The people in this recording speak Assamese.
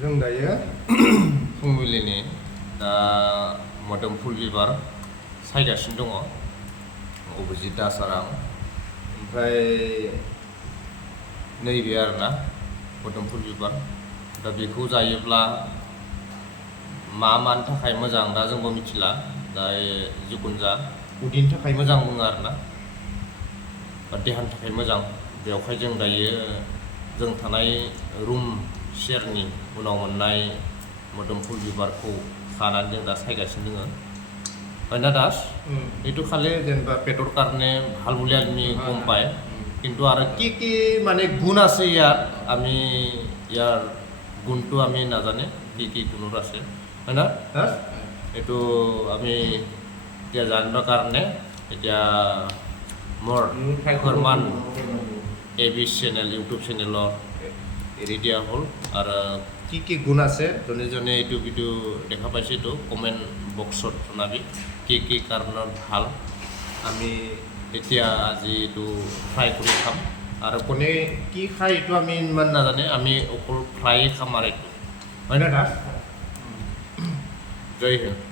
जों दायो फुंबिलिनि दा मोदोमफुल बिबार सायगासिनो दङ अभिजित दास आरो आं ओमफ्राय नैबे आरोना मोदोमफुल बिबार दा बेखौ जायोब्ला मानि थाखाय मोजां दा जोंबो मिथिला दा जिखुनु जा उदैनि थाखाय मोजां बुङो आरोना बा देहानि थाखाय मोजां बेवहाय जों दायो जों थानाय रुम सेरनि उनाव मोननाय मोदोमफुल बिबारखौ खानानै जों दा सायगासिनो दङ ना दास এইটো খালে যেনিবা পেটৰ কাৰণে ভাল বুলি আমি গম পায় কিন্তু আৰু কি মানে গুণ আছে ইয়াত আমি ইয়াৰ গুণটো আমি নাজানে কি গুণ আছে হয় না দাস এইটো আমি এতিয়া জানিবৰ কাৰণে এতিয়া মোৰ ফ্ৱৰমান এবি চেনেল ইউটিউব চেনেলৰ এৰি দিয়া হ'ল আৰু কি গুণ আছে জনে এইটো ভিডিঅ' দেখা পাইছে এইটো কমেণ্ট বক্সত জনাবি কি কাৰণত ভাল আমি এতিয়া আজি এইটো ফ্ৰাই কৰি খাম আৰু কোনে কি খায় এইটো আমি ইমান নাজানে আমি অকল ফ্ৰাই খাম আৰু এইটো হয় না দাস জয় হিন্দ